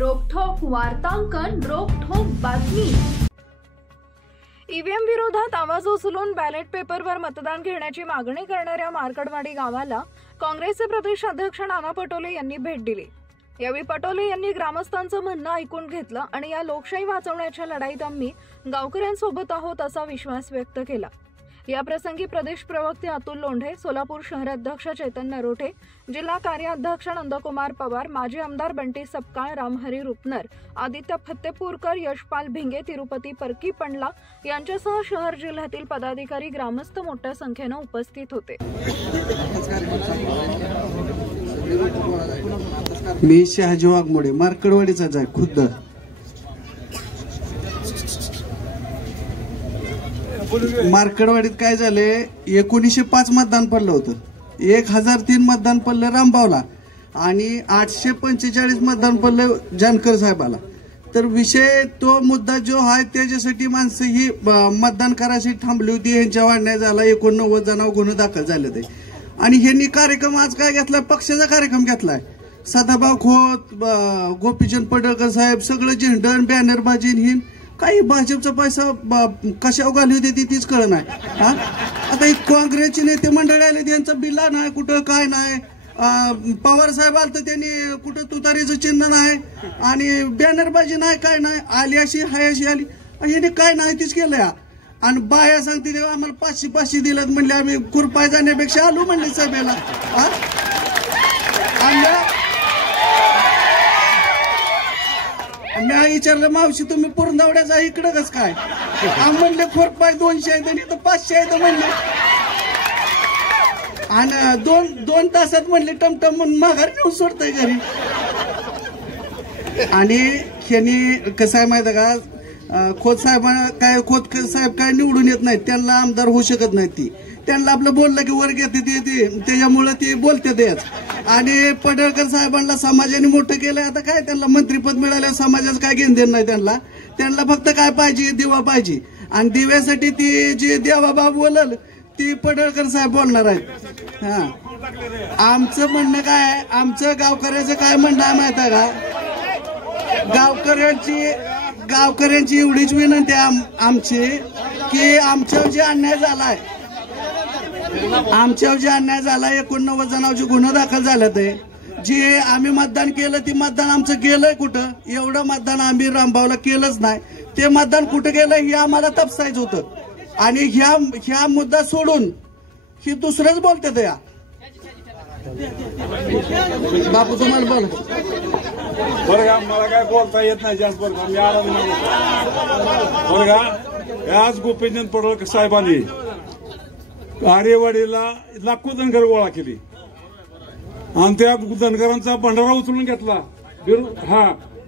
रोखठोक वार्तांकन, रोखठोक बातमी। ईव्हीएम विरोधात आवाज उचलून बॅलेट पेपरवर मतदान घेण्याची मागणी करणाऱ्या मार्कडवाडी गावाला काँग्रेसचे प्रदेश अध्यक्ष नाना पटोले यांनी भेट दिली। यावेळी पटोले यांनी ग्रामस्थांचं म्हणणं ऐकून घेतलं आणि या लोकशाही वाचवण्याच्या लढाईत आम्ही गावकऱ्यांसोबत आहोत असा विश्वास व्यक्त केला। या प्रसंगी प्रदेश प्रवक्ते अतुल लोंढे, सोलापूर शहराध्यक्ष चैतन्य रोठे, जिल्हा कार्याध्यक्ष नंदकुमार पवार, माजी आमदार बंटी सपकाळ, रामहरी रुपनर, आदित्य फत्तेपूरकर, यशपाल भिंगे, तिरुपती परकी पंडला यांच्यासह शहर जिल्ह्यातील पदाधिकारी, ग्रामस्थ मोठ्या संख्येने उपस्थित होते। मी शहाजी वाघमोडे, मार्कडवाडीचाच आहे खुद्द। मार्कडवाडीत काय झाले, 1905 मतदान पडलं होतं, 1003 मतदान पडलं रामभावला आणि 845 मतदान पडलं जानकर साहेबाला। तर विषय तो मुद्दा जो आहे त्याच्यासाठी माणसं ही मतदान करायची थांबली होती। यांच्या अन्याय झाला, 89 जणांवर गुन्हे दाखल झाले ते। आणि ह्यांनी कार्यक्रम आज काय घेतलाय, पक्षाचा कार्यक्रम घेतलाय। सदाभाऊ खोत, गोपीचंद पडळकर साहेब सगळं झेंडण बॅनरबाजी ही काही भाजपचा पैसा कशावर घालू देते तीच कळ नाही। आता एक काँग्रेसचे नेते मंडळी आले, त्यांचा बिल्ला नाही कुठं काय नाही। पवार साहेब आलं तर त्यांनी कुठं तुतारीचं चिन्ह नाही आणि बॅनरबाजी नाही, काय नाही, आली अशी हाय अशी आली, याने काय नाही तीच केलंय। आणि बाया सांगते तेव्हा आम्हाला 500 दिलं म्हणले, आम्ही खुरपाय जाण्यापेक्षा आलो म्हणले सभेला। मी विचारलं, मावशी तुम्ही पुरंदावड्याचा इकडं कस काय? म्हणले खुरपाय 200 आहेत आणि 500 आहेत म्हणले। आणि दोन तासात म्हणले टमटम म्हणून माघार नेऊन सोडतंय घरी। आणि ह्यांनी कसं आहे माहिती का, खोत साहेब काय निवडून येत नाहीत, त्यांना आमदार होऊ शकत नाहीत। ती त्यांना आपलं बोललं की वर घेते त्याच्यामुळे ते बोलते तेच। आणि पडळकर साहेबांना समाजाने मोठं केलंय, आता काय त्यांना मंत्रीपद मिळालं, समाजाचं काय घेणं देणं नाही त्यांना फक्त काय पाहिजे, दिवा पाहिजे। आणि दिव्यासाठी ती जी देवाबाब बोलल ती पडळकर साहेब बोलणार आहेत। आमचं म्हणणं काय, आमचं गावकऱ्याचं काय म्हणणं आहे माहिती आहे का, गावकऱ्यांची एवढीच विनंती आमची की आमच्यावर जे अन्याय झालाय, 89 जणांचे गुन्हे दाखल झाले ते, जे आम्ही मतदान केलं ते मतदान आमचं गेलंय कुठं? एवढं मतदान आम्ही रामभावला केलंच नाही, ते मतदान कुठं गेलं हे आम्हाला तपासायचं होतं। आणि ह्या मुद्दा सोडून ही दुसरंच बोलतात। या बापू तुम्हाला बोल बरं का, मला काय बोलता येत नाही जास्त बरं का। आज गोपीचंद पडळकर साहेबांनी आरेवाडीला लाखो धनगर गोळा केली आणि त्या धनगरांचा भंडारा उचलून घेतला।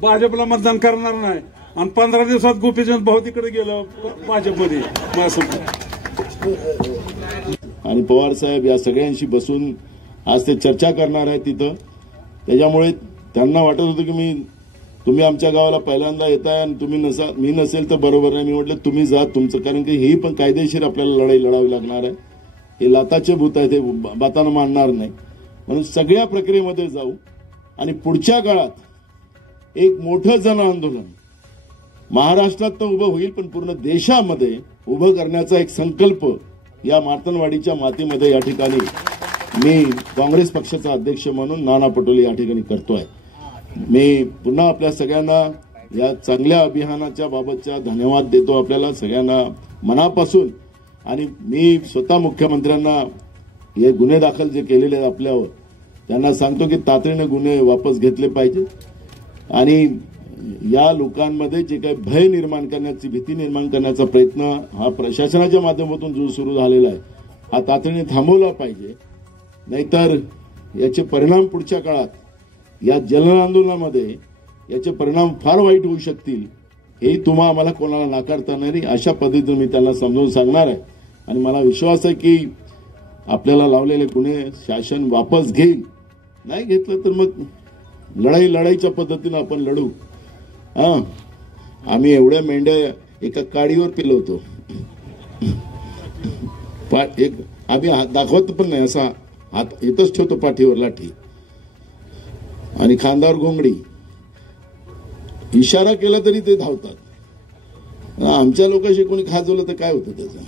भाजपला मतदान करणार नाही आणि 15 दिवसात गोपीचंद भाऊ तिकडे गेलं भाजपमध्ये। आणि पवार साहेब या सगळ्यांशी बसून आज ते चर्चा करणार आहेत तिथं। त्याच्यामुळे त्यांना वाटत होतं की तुम्ही आमच्या गावाला पहिल्यांदा येताय आणि मी नसेल तर बरोबर नाही। मी म्हटलं तुम्ही जा तुमचं, कारण की ही पण कायदेशीर आपल्याला लढाई लढावी लागणार आहे। हे लाताचे भूत आहे, ते बातानं मानणार नाही। म्हणून सगळ्या प्रक्रियेमध्ये जाऊ आणि पुढच्या काळात एक मोठं जन आंदोलन महाराष्ट्रात तर उभं होईल, पण पूर्ण देशामध्ये उभं करण्याचा एक संकल्प या मार्तनवाडीच्या मातीमध्ये या ठिकाणी मी काँग्रेस पक्षाचा अध्यक्ष म्हणून नाना पटोले या ठिकाणी करतोय। मी पुन्हा आपल्या सगळ्यांना या चांगल्या अभियानाच्या बाबतचा धन्यवाद देतो, आपल्याला सगळ्यांना मनापासून। आणि मी स्वतः मुख्यमंत्र्यांना हे गुन्हे दाखल जे केलेले आहेत आपल्यावर, त्यांना सांगतो की तातडीने गुन्हे वापस घेतले पाहिजे। आणि या लोकांमध्ये जे काही भय निर्माण करण्याची, भीती निर्माण करण्याचा प्रयत्न हा प्रशासनाच्या माध्यमातून जो सुरू झालेला आहे हा तातडीने थांबवला पाहिजे। नाहीतर याचे परिणाम पुढच्या काळात या जन आंदोलनामध्ये याचे परिणाम फार वाईट होऊ शकतील, हे आम्हाला कोणाला नाकारता नाही। अशा पद्धतीने मी त्यांना समजावून सांगणार आहे आणि मला विश्वास आहे की आपल्याला लावलेले गुन्हे शासन वापस घेईल। नाही घेतलं तर मग लढाईच्या पद्धतीने आपण लढू। आम्ही एवढ्या मेंढ्या एका काडीवर पिलवतो, आम्ही दाखवत पण नाही, असा हात इथंच ठेवतो पाठीवर लाठी आणि खांद्यावर घोंगडी। इशारा केला तरी ते धावतात. आमच्या लोकांशी कोणी खाजवलं तर काय होतं त्याचं.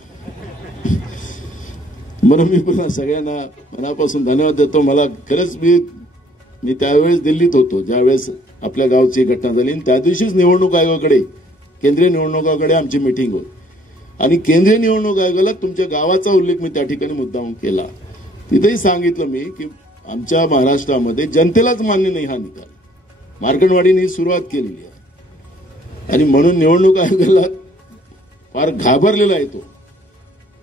म्हणून मी पुन्हा सगळ्यांना मनापासून धन्यवाद देतो. मला खरंच मी त्यावेळेस दिल्लीत होतो ज्यावेळेस आपल्या गावची घटना झाली, आणि त्या दिवशीच निवडणूक आयोगाकडे, केंद्रीय निवडणूक आयोगाकडे आमची मिटिंग होती, आणि केंद्रीय निवडणूक आयोगाला तुमच्या गावाचा उल्लेख मी त्या ठिकाणी मुद्दाम केला. तिथेही सांगितलं मी की आमच्या महाराष्ट्रामध्ये जनतेलाच मान्य नाही हा निकाल. मार्कंडवाडीने ही सुरुवात केलेली आहे, आणि म्हणून निवडणूक आयोगाला फार घाबरलेला आहे तो.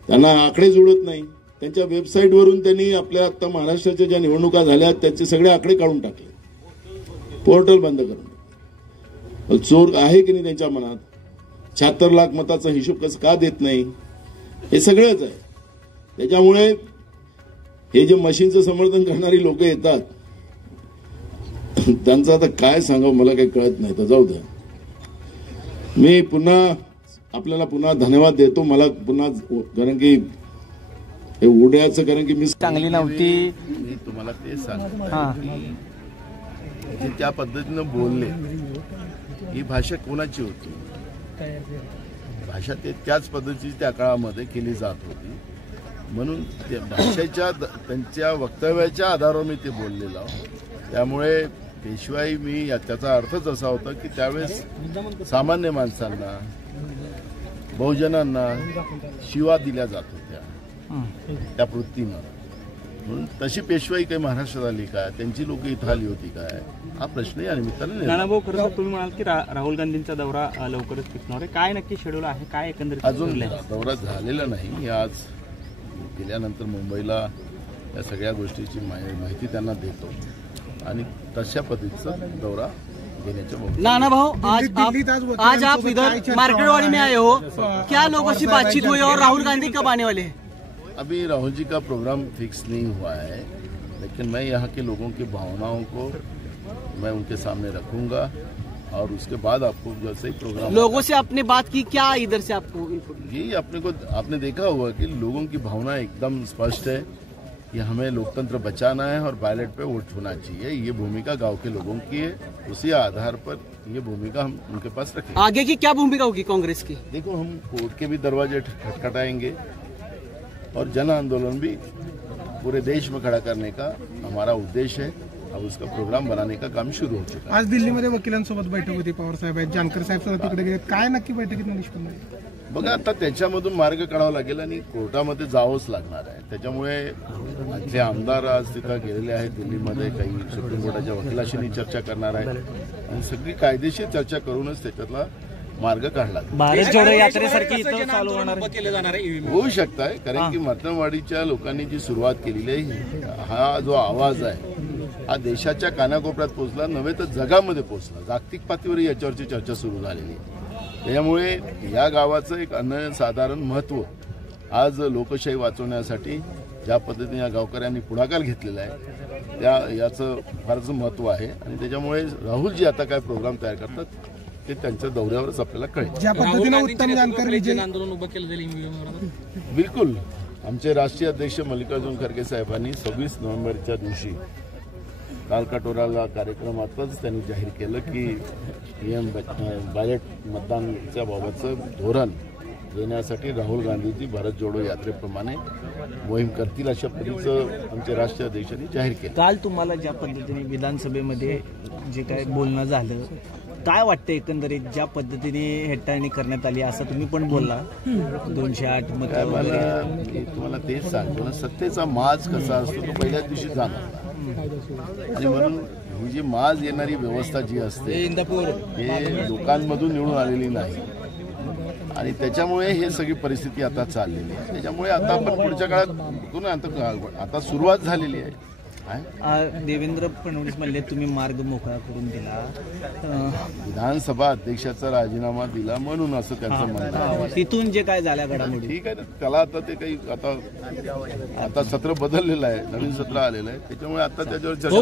त्यांना आकडे जुळत नाही. त्यांच्या वेबसाईटवरून त्यांनी आपल्या आता महाराष्ट्राच्या ज्या निवडणुका झाल्या त्याचे सगळे आकडे काढून टाकले, पोर्टल बंद करून. चोर आहे की नाही त्यांच्या मनात? 76 लाख मताचा हिशोब कसं का देत नाही? हे सगळंच आहे. त्याच्यामुळे हे जे मशीनचं समर्थन करणारी लोक येतात त्यांचं आता काय सांगावं मला काही कळत नाही. तर जाऊ द्या. मी आपल्याला पुन्हा धन्यवाद देतो. मला पुन्हा, कारण की हे उड्याचं, कारण की मी चांगली नव्हती. मी तुम्हाला ते सांगतो की त्या पद्धतीनं बोलले, ही भाषा कोणाची होती? भाषा त्याच पद्धतीची त्या काळामध्ये केली जात होती. म्हणून त्या भाषेच्या, त्यांच्या वक्तव्याच्या आधारावर मी ते बोललेलो. त्यामुळे पेशवाई त्याचा अर्थच असा होता की त्यावेळेस सामान्य माणसांना, बहुजनांना शिवा दिल्या जात होत्या त्या वृत्तीनं. म्हणून तशी पेशवाई काही महाराष्ट्रात आली काय? त्यांची लोक इथं आली होती काय? हा प्रश्न या निमित्ताने. नानाभाऊ, खरं तर तुम्ही म्हणाल की राहुल गांधींचा दौरा लवकरच फिरणार आहे. काय नक्की शेड्यूल आहे? काय एकंदरीत? अजून दौरा झालेला नाही. मी आज गेल्यानंतर मुंबईला या सगळ्या गोष्टीची माहिती त्यांना देतो, आणि तशा पद्धतीचा दौरा देण्याच्या. नाना भाऊ, आज आप इधर मार्केटवाड़ी में आए हो, क्या लोगों से बातचीत हुई और राहुल गांधी कब आने वाले हैं? अभी राहुल जी का प्रोग्राम फिक्स नहीं हुआ है, लेकिन मैं यहाँ के लोगों की भावनाओं को मैं उनके सामने रखूंगा, और उसके बाद आपको जैसे ही प्रोग्राम लोगों से आपने बात की, क्या इधर से आपको? यही आपने देखा होगा कि लोगों की भावना एकदम स्पष्ट है कि हमें लोकतंत्र बचाना है और बैलेट पे वोट होना चाहिए. ये भूमिका गांव के लोगों की है. उसी आधार पर ये भूमिका हम उनके पास रखेंगे. आगे की क्या भूमिका होगी कांग्रेस की? देखो, हम कोर्ट के भी दरवाजे खटखटाएंगे, और जन आंदोलन भी पूरे देश में खड़ा करने का हमारा उद्देश्य है. अब उसका प्रोग्राम बनाने का काम सुरू हो चुका है. आज दिल्लीमध्ये वकिलांसोबत बैठक होती. पवार साहेब आहेत, जानकर साहेब सुद्धा तिकडे गेले. काय नक्की बैठकीत निष्पन्न? बघा, आता त्याच्यामधून मार्ग काढावा लागेल, आणि कोर्टामध्ये जावंच लागणार आहे. त्याच्यामुळे आपले आमदार आज तिथं गेलेले आहेत दिल्लीमध्ये. काही सुप्रीम कोर्टाच्या वकिलाशी चर्चा करणार आहेत, आणि सगळी कायदेशीर चर्चा करूनच त्याच्यातला मार्ग काढला. भारत जोडो यात्रेसारखी इथं चालू होणार होऊ शकत आहे, कारण की मतदानवाडीच्या लोकांनी जी सुरुवात केलेली आहे, हा जो आवाज आहे हा देशाच्या कानाकोपऱ्यात पोहोचला, नव्हे तर जगामध्ये पोहोचला. जागतिक पातळीवर याच्यावरची चर्चा सुरू झालेली आहे. त्यामुळे या गावाचं एक अनन्यसाधारण महत्त्व आज लोकशाही वाचवण्यासाठी ज्या पद्धतीने या गावकऱ्यांनी पुढाकार घेतलेला आहे याचं फारच महत्त्व आहे. आणि त्याच्यामुळे राहुलजी आता काय प्रोग्राम तयार करतात ते त्यांच्या दौऱ्यावरच आपल्याला कळेल. ज्या पद्धतीने उत्तम जानकर आंदोलन उभं केलं जाईल. बिलकुल. आमचे राष्ट्रीय अध्यक्ष मल्लिकार्जुन खरगे साहेबांनी 26 नोव्हेंबरच्या दिवशी कालकाटोराला कार्यक्रमातच त्यांनी जाहीर केलं की बॅलेट मतदानाच्या बाबतचं धोरण देण्यासाठी राहुल गांधीजी भारत जोडो यात्रेप्रमाणे मोहीम करतील, अशा पद्धतीचं आमच्या राष्ट्रीय अध्यक्षांनी जाहीर केलं. काल तुम्हाला ज्या पद्धतीने विधानसभेमध्ये जे काय बोलणं झालं, काय वाटतं एकंदरीत ज्या पद्धतीने हेटाळणी करण्यात आली असं तुम्ही पण बोलला? 208 मत. तुम्हाला तेच सांगतो ना, सत्तेचा माज कसा असतो तो पहिल्याच दिवशी जाणवला. आणि म्हणून ही जी माज येणारी व्यवस्था जी असते हे लोकांमधून निवडून आलेली नाही, आणि त्याच्यामुळे हे सगळी परिस्थिती आता चाललेली आहे. त्याच्यामुळे आता आपण पुढच्या काळात बघू ना, आता सुरुवात झालेली आहे. देवेंद्र फडणवीस म्हणले तुम्ही मार्ग मोकळा करून दिला, विधानसभा अध्यक्षाचा राजीनामा दिला म्हणून असं त्यांचं म्हणणं आहे. तिथून जे काय झाल्या घडामोडी, ठीक आहे ना, त्याला आता ते काही आता सत्र बदललेलं आहे, नवीन सत्र आलेलं आहे, त्याच्यामुळे आता त्याच्यावर चर्चा